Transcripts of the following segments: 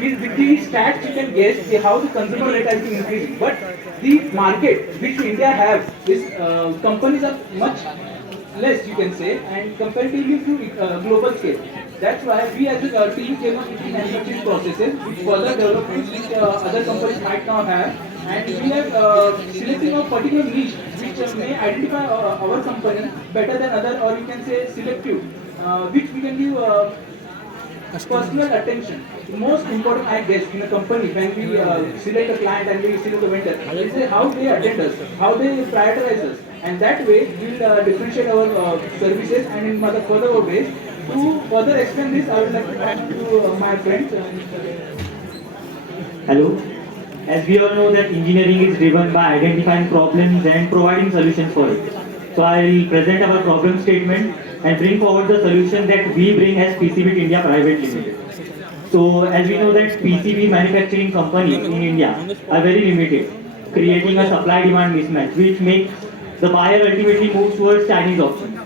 with the stats you can guess how the consumer rate has been increasing. But the market which India have is companies are much less, you can say, and comparatively to global scale. That's why we as a team came up with the manufacturing processes which further developments which other companies might not have, and we are selecting a particular niche which may identify our company better than other, or you can say selective, which we can give personal attention. The most important, I guess, in a company when we select a client and we select a vendor is how they attend us, how they prioritize us, and that way we'll differentiate our services. And in further ways, to further explain this, I would like to come to my friends. Hello. As we all know that engineering is driven by identifying problems and providing solutions for it. So I'll present our problem statement and bring forward the solution that we bring as PCB India Private Limited. So as we know that PCB manufacturing companies in India are very limited, creating a supply-demand mismatch which makes the buyer ultimately move towards Chinese options.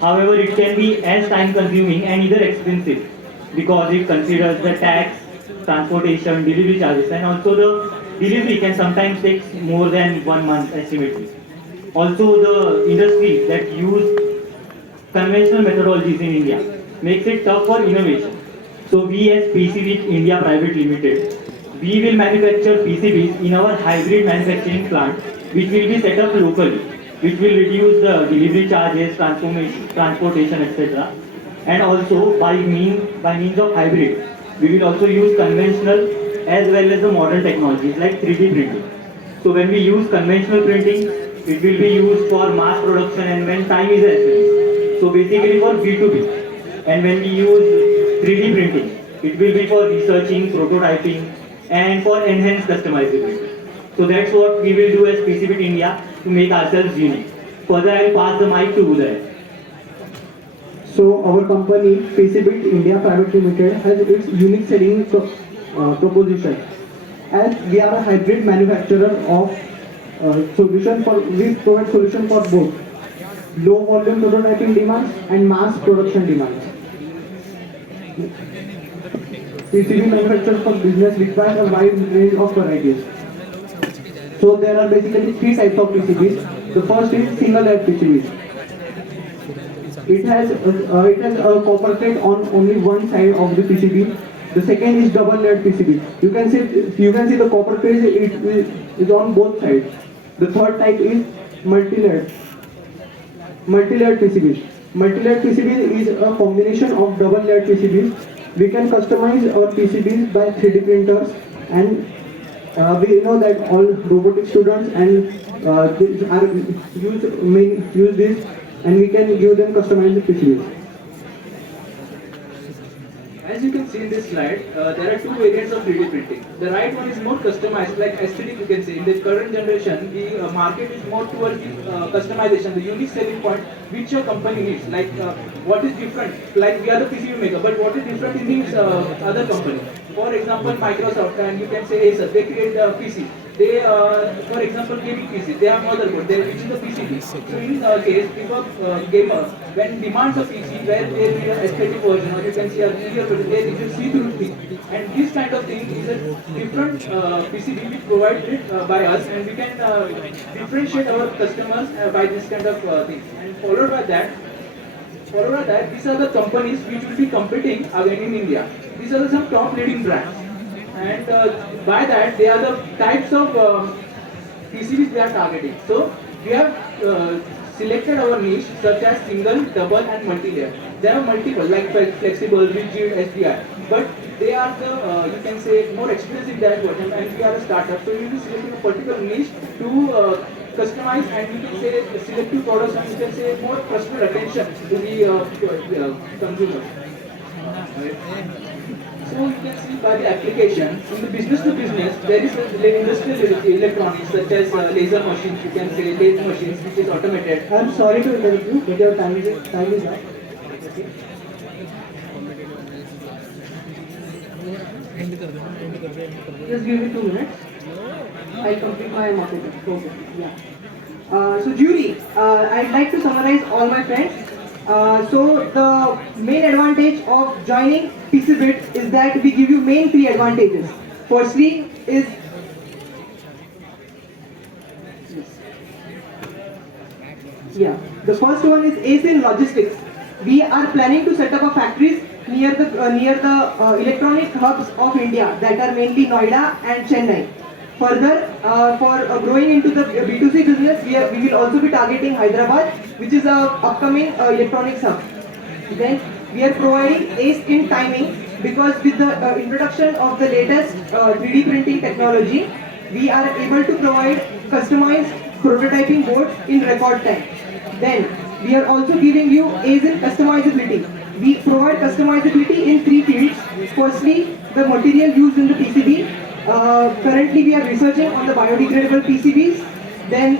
However, it can be as time-consuming and either expensive because it considers the tax, transportation, delivery charges, and also the delivery can sometimes take more than 1 month estimately. Also, the industry that use conventional methodologies in India makes it tough for innovation. So we as PCB India Private Limited, we will manufacture PCBs in our hybrid manufacturing plant, which will be set up locally, which will reduce the delivery charges, transportation, etc. And also by means of hybrid, we will also use conventional as well as the modern technologies like 3D printing. So when we use conventional printing, it will be used for mass production and when time is essence. So basically for B2B. And when we use 3D printing, it will be for researching, prototyping, and for enhanced customizability. So that's what we will do as PCB India to make ourselves unique. Further, I'll pass the mic to Uday. So our company, PCB India Private Limited, has its unique selling proposition. As we are a hybrid manufacturer of we provide solution for both low volume prototyping demands and mass production demands. PCB manufacturers for business requires a wide range of varieties. So there are basically three types of PCBs. The first is single layer PCBs. It has a copper plate on only one side of the PCB. The second is double layered PCB. You can see the copper plate is on both sides. The third type is multi-layered PCBs. Multi-layered PCB is a combination of double layered PCBs. We can customize our PCBs by 3D printers, and we know that all robotic students and may use this, and we can give them customized PCBs. As you can see in this slide, there are two variants of 3D printing. The right one is more customized, like aesthetic you can say. In the current generation, the market is more towards the customization, the unique selling point which your company needs. Like what is different, like we are the PCB maker, but what is different in these other company. For example, Microsoft and you can say Acer, they create the PC. They, for example, gaming PC, they have motherboard, they are using the PCB. So in case, if a gamer, when demands a PC where there will be an aesthetic version, or you can see a clear version, there is a see-through thing. And this kind of thing is a different PCB which provided by us, and we can differentiate our customers by this kind of things. And followed by that, these are the companies which will be competing again in India. These are some top leading brands. And by that, they are the types of PCBs we are targeting. So we have selected our niche such as single, double and multi-layer. They are multiple like flexible, rigid, SDI. But they are the, you can say, more expensive than version, and we are a startup. So we will be selecting a particular niche to customize, and you can say selective products, and you can say more personal attention to the consumer. So you can see by the application, in the business to business, there is industrial electronics such as laser machines, you can say lathe machines, which is automated. I am sorry to interrupt you, but your time is up. Just give me 2 minutes. I'll complete my marketing. Okay. Yeah. So jury, I'd like to summarize all my friends. So the main advantage of joining PCBit is that we give you main three advantages. Firstly is the first one is ace in logistics. We are planning to set up a factories near the electronic hubs of India that are mainly Noida and Chennai. Further, for growing into the B2C business, we will also be targeting Hyderabad, which is a upcoming electronics hub. Then we are providing ace in timing because with the introduction of the latest 3D printing technology, we are able to provide customized prototyping boards in record time. Then we are also giving you ace in customizability. We provide customizability in three fields. Firstly, the material used in the PCB. Currently, we are researching on the biodegradable PCBs. Then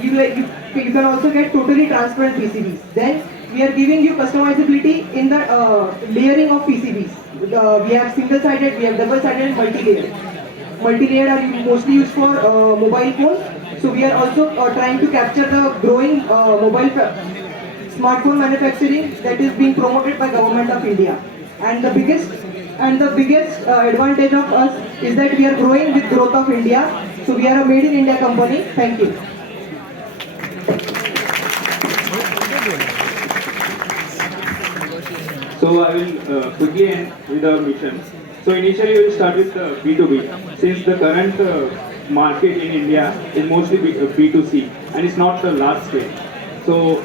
you can also get totally transparent PCBs. Then we are giving you customizability in the layering of PCBs. We have single-sided, we have double-sided, and multi-layered. Multi-layered are mostly used for mobile phones. So we are also trying to capture the growing smartphone manufacturing that is being promoted by Government of India. And the biggest advantage of us is that we are growing with growth of India. So we are a made in India company. Thank you. So I will quickly end with our mission. So initially we will start with B2B, since the current market in India is mostly B2C and it's not a large scale. So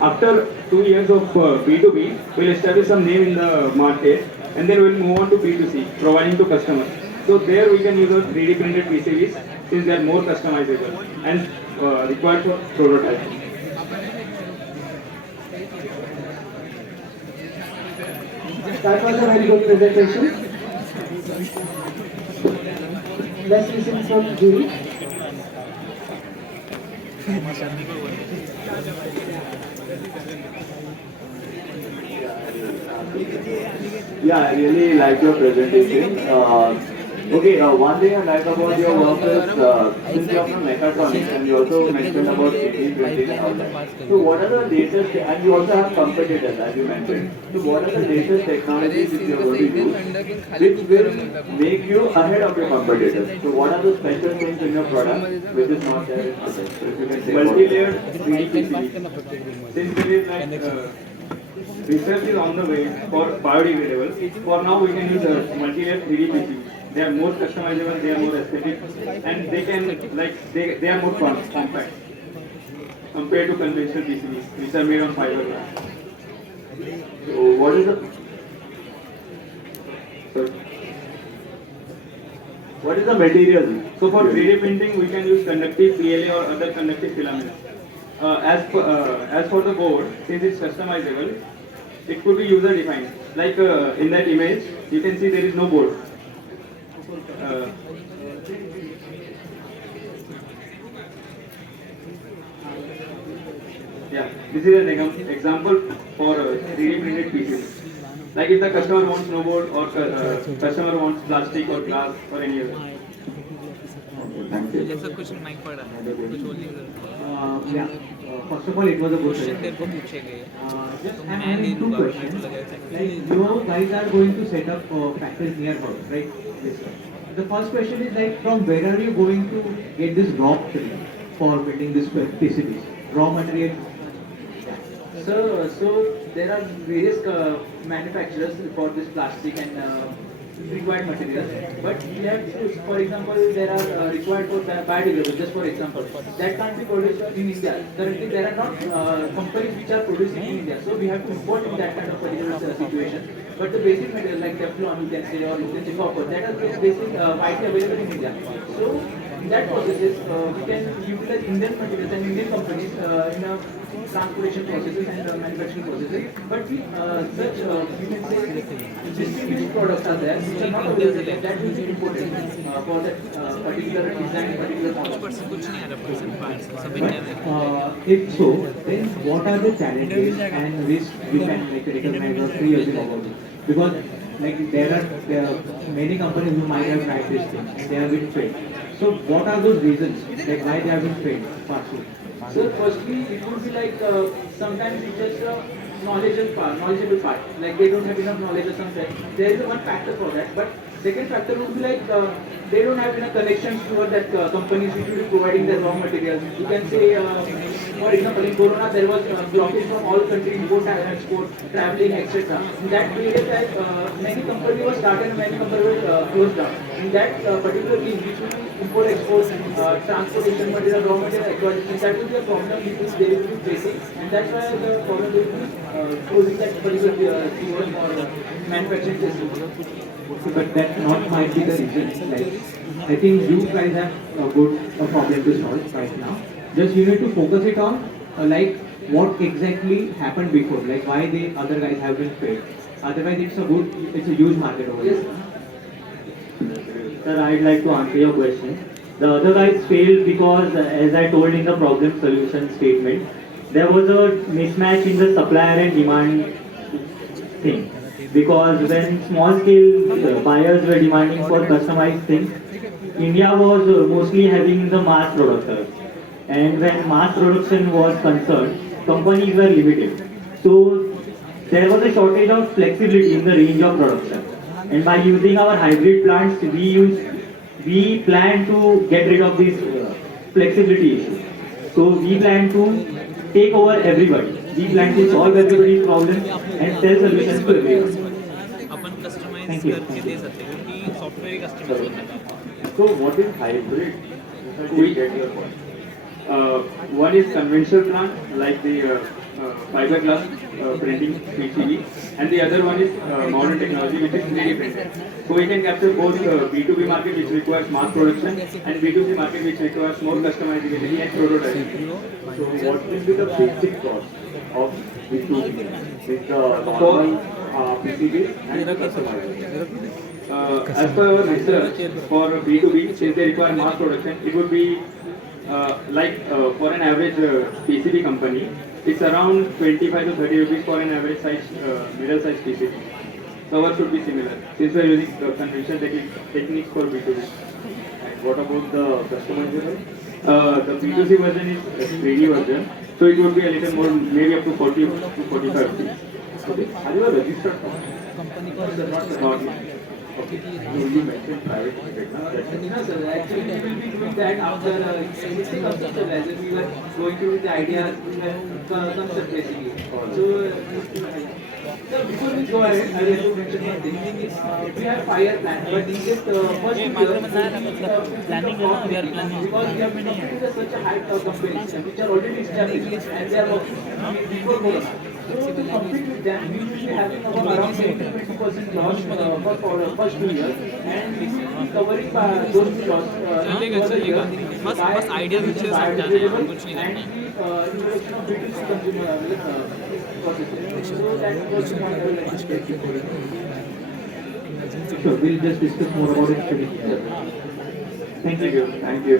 after 2 years of B2B, we'll establish some name in the market and then we'll move on to B2C, providing to customers. So there we can use our 3D printed PCBs since they are more customizable and required for prototyping. That was a very good presentation. Let's listen from Julie. Yeah, I really like your presentation. One thing I like about your work is since you're from mechatronics and you also mentioned about 3D printing and all that. So what are the latest, and you also have competitors as you mentioned. So what are the latest technologies which you're going to use which will make you ahead of your competitors? So what are the special things in your product which is not there in others? So if you can say Multi-layered 3D PCB. Since there is research is on the way for biodegradable. For now, we can use multi-layer 3D PCB. They are more customizable, they are more aesthetic, and they can they are more compact compared to conventional PCBs, which are made on fiberglass. So what is the material? So for 3D printing, we can use conductive PLA or other conductive filaments. As for the board, since it's customizable, it could be user defined. Like in that image, you can see there is no board. Yeah, this is an example for 3D printed PCB. Like if the customer wants no board or customer wants plastic or glass or any other. Thank you. जैसा कुछ mic पड़ा है कुछ बोलने की First of all, it was a good question presentation. तेरे को पूछे गए Just तो I'm मैं दे having two दूंगा questions. Like you guys are going to set up factories near house, right? Yes. The first question is like from where are you going to get this raw material for building this PCBs? Raw material. So there are various manufacturers for this plastic and required materials, but we have to, for example, there are required for biodegradable, just for example, that can't be produced in India. Currently, there are not companies which are producing in India, so we have to import in that kind of particular situation. But the basic material like Teflon, you can say, or you can say copper, that are basic widely available in India. So in that processes, we can utilize Indian materials and Indian companies in a transportation processes and manufacturing processes. But such you can say distributed products are there which are not available. That will be imported for that particular design, particular model. कुछ नहीं आ रहा percent parts सब But India में if so, then what are the challenges and risks we can like recognize or seriously about it? Because like there are many companies who might have tried this thing and they have been failed. So what are those reasons like why they have been failed partially? So firstly, it would be like sometimes it's just knowledgeable part. Like they don't have enough knowledge or something. There is one factor for that. But second factor would be like they don't have enough connections toward that companies which will be providing the raw materials. You can say, for example, in Corona there was blockage from all countries, import and export, traveling, etc. In that period, that many companies were started and many companies were closed down. In that particular thing, which will be import, export, transportation material, raw material acquisition, that will be a problem which they will be facing, and that's why the problem will be closing that particular keywords or manufacturing facility. But that not might be the reason. Like, I think you guys have a problem to solve right now. Just you need to focus it on like what exactly happened before, like why the other guys have been paid. Otherwise, it's a huge market over here. Sir, I'd like to answer your question. The other guys failed because, as I told in the problem solution statement, there was a mismatch in the supply and demand thing. Because when small scale buyers were demanding for customized things, India was mostly having the mass producers. And when mass production was concerned, companies were limited. So there was a shortage of flexibility in the range of production. And by using our hybrid plants, we plan to get rid of this flexibility issue. So we plan to take over everybody. We plan to solve everybody's problems and sell solutions to everyone. अपन customise Thank you. करके दे सकते हैं क्योंकि software ही customise करना है. So what is hybrid? We get your point. One is conventional plant like the fiberglass printing PCB, and the other one is modern technology which is 3D printing. So we can capture both B2B market which requires mass production and B2C market which requires more customizability and prototyping. So what will be the basic cost of these two with the normal PCB and the customized? As per our research for B2B, since they require mass production, it would be for an average PCB company, it's around 25 to 30 rupees for an average size, middle size PCB. So ours should be similar, since we are using conventional techniques for B2B. And what about the customizable? The B2C version is a 3D version, so it would be a little more, maybe up to 40 to 45 rupees. Okay. Are you a registered company? Not. Okay. So you mentioned private limited, no? No, sir. Actually, we will be doing that after initially conceptualized. We were going through the ideas, concept basically. So, sir, before we go ahead, I will to mention one thing. We have 5-year plan, but in this first year, planning है ना, we are planning. because we have been working with such a high companies which are already established and they are working before Corona. So to compete with them, we will be having around 20% loss for the first 2 years, and we will be covering those loss चलेगा. बस idea पीछे समझाना है और कुछ नहीं and करना है. the introduction of B2C consumer processes. So that was the point I would like to state. Sure, we'll just discuss more about it today. Thank you. Thank you.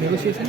Negotiation